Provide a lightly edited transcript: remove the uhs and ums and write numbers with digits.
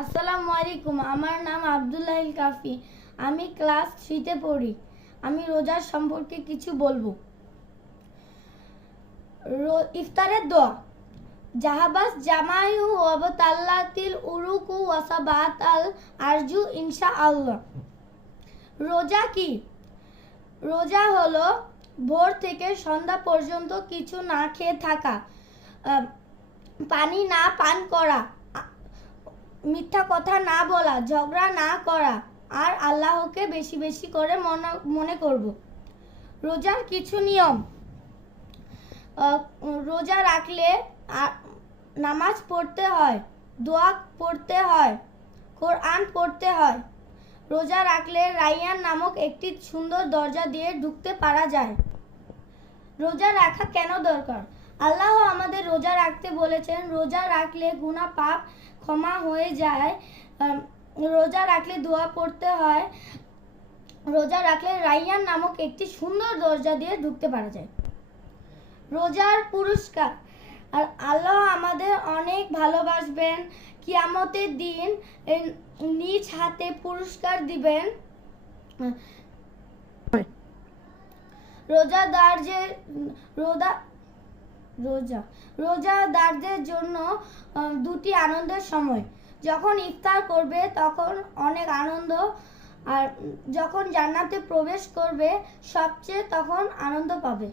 আসসালামু আলাইকুম। আমার নাম আব্দুল্লাহিল কাফি। আমি ক্লাস 3-তে পড়ি। আমি রোজার সম্পর্কে কিছু বলবো। ইফতারের দোয়া। জাহাবাস জামাইহু ওয়াবতাল্লাতিল উরুকু ওয়াসাবাতাল আরজু ইনশাআল্লাহ। রোজা কি? রোজা হলো ভোর থেকে সন্ধ্যা পর্যন্ত কিছু না খেয়ে থাকা, পানি না পান করা, মিথ্যা কথা না বলা, ঝগড়া না করা আর আল্লাহকে বেশি বেশি করে মনে করব। রোজার কিছু নিয়ম। রোজা রাখলে নামাজ পড়তে হয়, দোয়া পড়তে হয়, কোরআন পড়তে হয়। রোজা রাখলে রাইয়ান নামক একটি সুন্দর দরজা দিয়ে ঢুকতে পারা যায়। রোজা রাখা কেন দরকার? আল্লাহ আমাদের রোজা রাখতে বলেছেন। রোজা রাখলে গুনাহ পাপ ক্ষমা হয়ে যায়। রোজা রাখলে দোয়া পড়তে হয়। রোজা রাখলে রাইয়ান নামক একটি সুন্দর দরজা দিয়ে ঢুকতে পারা যায়। রোজার পুরস্কার। আর আল্লাহ আমাদের অনেক ভালোবাসবেন। কিয়ামতের দিন নিজ হাতে পুরস্কার দিবেন। রোজাদারদের জন্য দুটি আনন্দের সময়। যখন ইফতার করবে তখন অনেক আনন্দ, আর যখন জান্নাতে প্রবেশ করবে সবচেয়ে তখন আনন্দ পাবে।